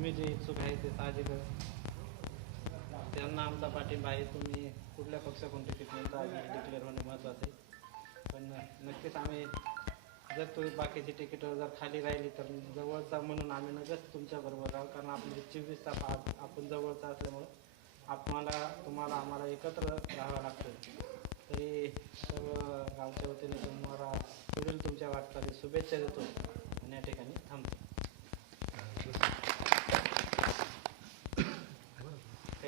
तुम्ही जे इच्छुक आहे ते साहजिकच त्यांना आमचा पाठिंबा आहे. तुम्ही कुठल्या पक्षाकडून तिकीट मिळतं आधी डिक्लेअर होणे महत्त्वाचं आहे. पण नक्कीच आम्ही जर तुम्ही बाकीची तिकीटं जर खाली राहिली तर जवळचा म्हणून आम्ही नगच तुमच्याबरोबर राहू. कारण आपली चोवीस तास आपण जवळचा असल्यामुळं आपणाला तुम्हाला आम्हाला एकत्र राहावं लागतं. तरी सर्व गावच्या वतीने तुम्हाला पुढील तुमच्या वाटचाली शुभेच्छा देतो आणि या ठिकाणी थांबतो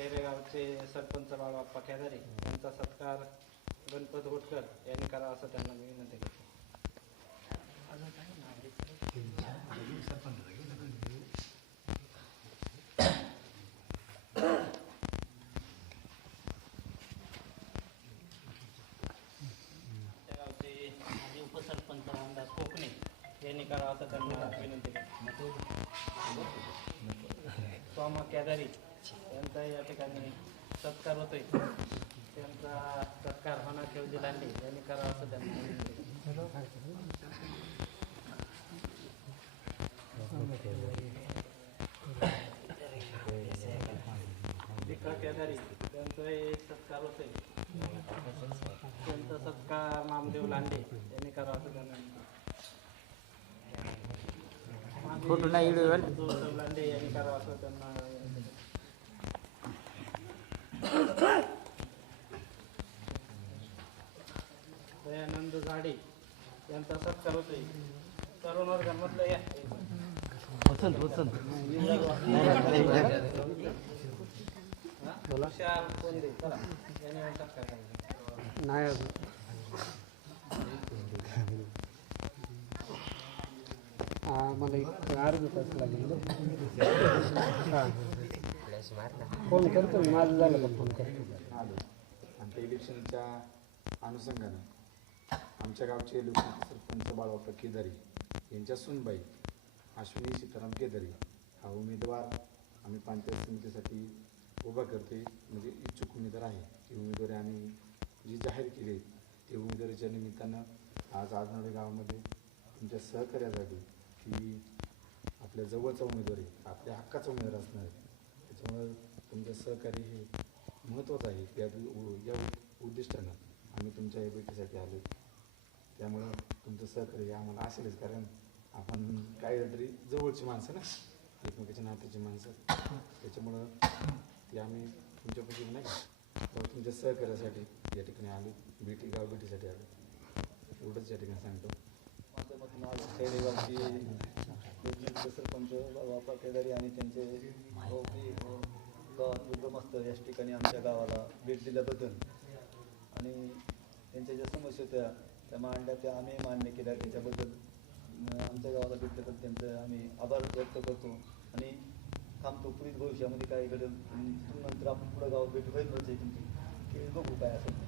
खैरे गावचे सरपंच बाळबाप्पा खेदारे यांचा सत्कार गणपत होटकर यांनी करा असं त्यांना मी विनंती करतो. गावचे माजी उपसरपंच रामदास कोकणे यांनी करावं असं त्यांना विनंती करतो. स्वामा केदारी यांचा या ठिकाणी सत्कार होतोय त्यांचा सत्कार होणार ठेवजी लांडे यांनी करावा असं त्यांना विनंती करतो दीपक केदारी त्यांचा एक सत्कार होतोय त्यांचा सत्कार नामदेव लांडे यांनी करावा असं त्यांना विनंती. फोटो नाही व्हिडिओ वाले. जोसेफ लांडे यांनी करावा असं त्यांना विनंती करतो. दयानंद झाडे यांचा सत्कार होतोय. तरुण वर्गांमधलं या. हा? कोंडे चला. यांनी सत्कार करायचा नाही अजून. मला एक अर्धा तास लागेल. फोन करतो मी माझं झालं का फोन करतो. आलो. आणि त्या इलेक्शनच्या अनुषंगानं आमच्या गावचे लोक सरपंच बाळाप्पा केदारी यांच्या सुनबाई अश्विनी सीताराम केदारी हा उमेदवार आम्ही पंचायत समितीसाठी उभा करते म्हणजे इच्छुक उमेदवार आहे. ती उमेदवारी आम्ही जी जाहीर केली ते उमेदवारीच्या निमित्तानं आज आजनवे गावामध्ये तुमच्या सहकार्यासाठी की आपल्या जवळचा उमेदवार आपल्या हक्काचा उमेदवार असणार आहे. त्याच्यामुळं तुमचं सहकार्य हे महत्त्वाचं आहे. या उ- या उद्दिष्टानं आम्ही तुमच्या या भेटीसाठी आलो. त्यामुळं तुमचं सहकार्य आम्हाला असेलच. कारण आपण काय झालं तरी जवळची माणसं ना. एकमेकाच्या नात्याची माणसं. त्याच्यामुळं ते आम्ही तुमच्यापैकी नाही. तर तुमच्या सहकार्यासाठी या ठिकाणी आलो. भेटी गाव भेटीसाठी आलो. एवढंच या ठिकाणी सांगतो. माध्यमातून योजनेचे सरपंच बाबा केदारी आणि त्यांचे भाऊकी गावात याच ठिकाणी आमच्या गावाला भेट दिल्याबद्दल आणि त्यांच्या ज्या समस्या होत्या त्या मांडल्या त्या आम्ही मान्य केल्या त्याच्याबद्दल आमच्या गावाला भेट दिल्याबद्दल त्यांचं आम्ही आभार व्यक्त करतो आणि थांबतो पुढील भविष्यामध्ये काय घडेल नंतर आपण पुढं गावात भेट होईल आहे. तुमची की बघू काय असेल